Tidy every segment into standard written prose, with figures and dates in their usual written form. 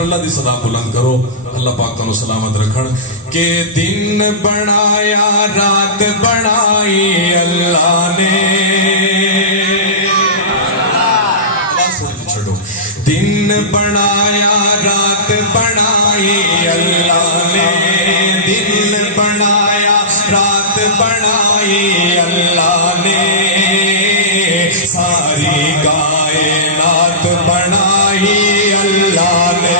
سبحان اللہ دی صدا بلند کرو. اللہ پاک کو سلامت رکھن. کہ دن بنایا رات بنائی اللہ نے, چھڑو, دن بنایا رات بنائی اللہ نے, دن بنایا رات بنائی اللہ نے, ساری کائنات بنائی اللہ نے,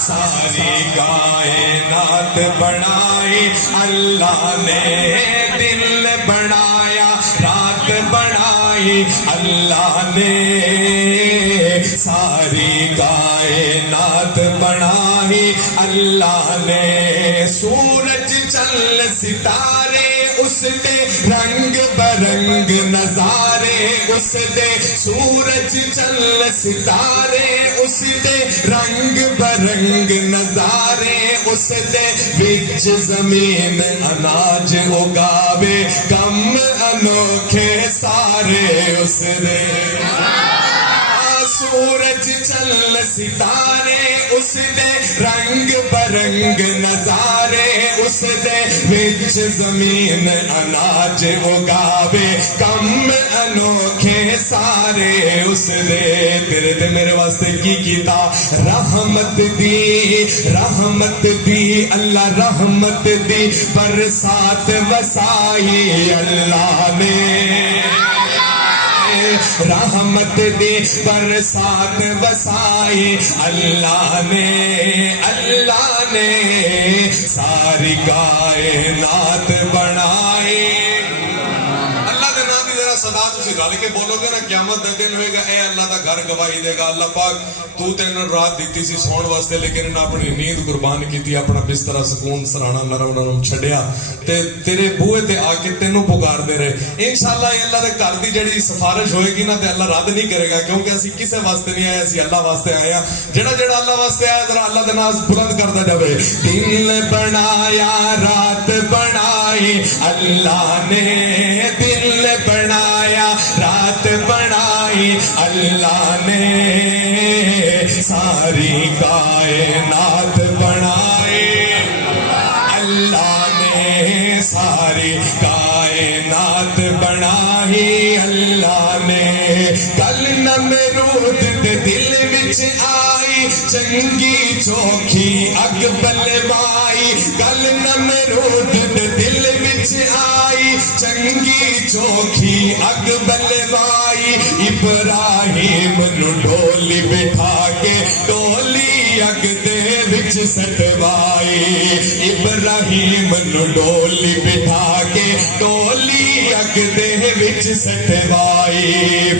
ساری کائنات بنائی اللہ نے, دن بنایا رات بنائی اللہ نے, ساری کائنات بنائی اللہ نے, سورج چل ستارے اس دے رنگ برنگ نظارے اس دے, سورج چل ستارے اس دے رنگ برنگ نظارے اس دے, وچ زمین اناج اگاوے کم انوکھے سارے اس دے, سورج چل ستارے اس دے رنگ برنگ نظارے اس دے, وچ زمین اناج اگاوے کم انوکھے سارے اس دے. تیرے تے میرے واسطے کی کیتا رحمت دی, رحمت دی اللہ رحمت دی, برسات وسائی اللہ نے, رحمت دی برسات وسائی اللہ نے, اللہ نے ساری کائنات بنائی. اللہ دے نام دی ذرا صدا تسی گل کے بولو گے نا, قیامت دا دن ہوئے گا اے اللہ دا گھر گواہی دے گا, اللہ پاک تو تینوں رات دیتی سی سون واسطے لیکن انہاں اپنی نیند قربان کیتی, اپنا بستر سکون سرانا نرم نرم چھڈیا تے تیرے بوئے تے آ کے تینوں پکار دے رہے. انشاءاللہ اللہ دے گھر دی جڑی سفارش ہوئے گی نا تے اللہ رد نہیں کرے گا, کیونکہ اسی کسے واسطے نہیں آئے, اسی اللہ واسطے آئے ہیں. جڑا جڑا اللہ واسطے آیا ذرا اللہ دے ناز بلند کردا جاوے. دن بنایا رات بنائی اللہ نے, دن بنایا رات بنائی اللہ نے, ساری کائنات بنائی اللہ نے, ساری کائنات بنائی اللہ نے. کل نمرود دے دل وچ آئی چنگی چوکھی اگ بلوائی, کل نمرود دے دل وچ آئی چنگی چوکھی اگ بلوائی, ابراہیم نو ڈولی بٹھا کے ڈولی اگ دے وچ سٹوائی, ابراہیم نو ڈولی بٹھا کے ڈولی اگ دے وچ سٹوائی.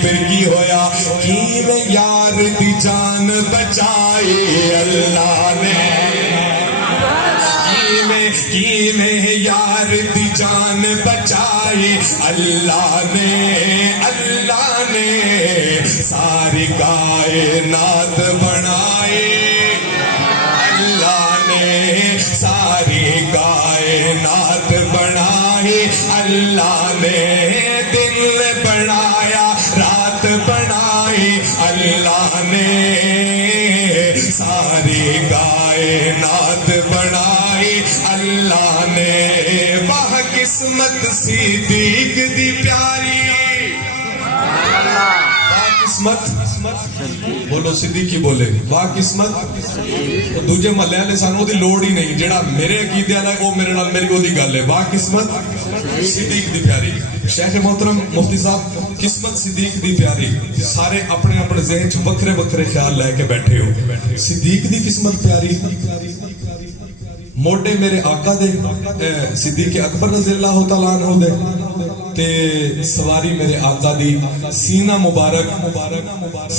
پھر کی ہویا کیویں یار دی جان بچائی اللہ نے, کیویں یار دی جان بچائی اللہ نے, اللہ نے ساری کائنات بنائی اللہ نے, ساری کائنات بنائی اللہ نے, دن بنایا رات بنائی اللہ نے, ساری کائنات بنائی اللہ نے. واہ قسمت صدیق دی پیاری, واہ قسمت, بولو صدیقی بولے, واہ قسمت. دوجے محلے والے سانو دی لوڑ ہی نہیں, جڑا میرے عقیدے والا وہ میرے نال میری وہی گل ہے. واہ قسمت صدیق دی پیاری. شیخ محترم مفتی صاحب قسمت صدیق دی پیاری, سارے اپنے اپنے ذہن چ وکھرے وکھرے خیال لے کے بیٹھے ہو. صدیق دی قسمت پیاری, موڈے میرے آقا دے صدیق اکبر رضی اللہ تعالیٰ عنہ دے, تے سواری میرے آقا دی, سینہ مبارک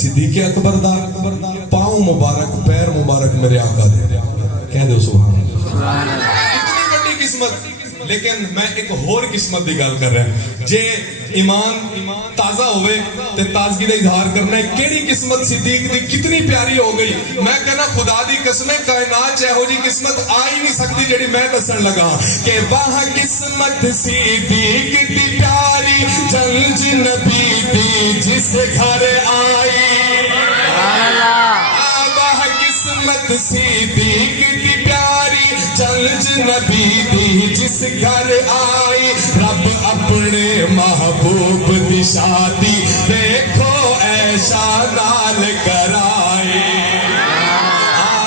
صدیق اکبر دا, پاؤں مبارک پیر مبارک میرے آقا دے. کہہ دو سبحان اللہ. اتنی بڑی قسمت. لیکن میں ایک اور قسمت دی گل کر رہا ہوں, جے ایمان تازہ ہوئے تے تازگی دا اظہار کرنا ہے. کیڑی قسمت صدیق دی کتنی پیاری ہو گئی. میں کہنا خدا دی قسم کائنات چ ہو جی قسمت آ ہی نہیں سکتی جیڑی میں دسن لگا, کہ واہ قسمت صدیق دی پیاری جنج نبی دی جس گھر آئی, حضرت صدیق دی پیاری چلج نبی دی جس گھر آئی رب اپنے محبوب دی شادی دیکھو ایشا نال کرائی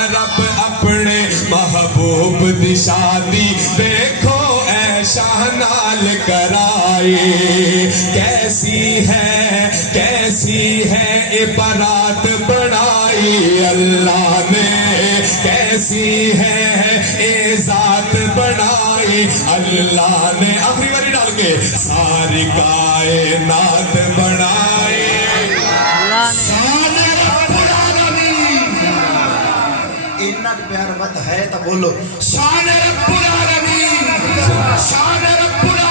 رب اپنے محبوب دی شادی دیکھو ایشا نال کرائی کیسی ہے اے بارات بنائی اللہ نے کیسی ہے اے ذات بنائی اللہ نے آخری باری ڈال کے ساری کائنات بنائی شان رب العالمین اتنا پیار مت ہے تو بولو شان رب العالمین شان رب العالمین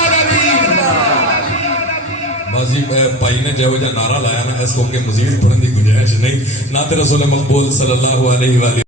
بازی بھائی نے جو نعرہ لایا نا اس کو کہ مزید پڑھنے کی گنجائش نہیں نعت رسول مقبول صلی اللہ علیہ وآلہ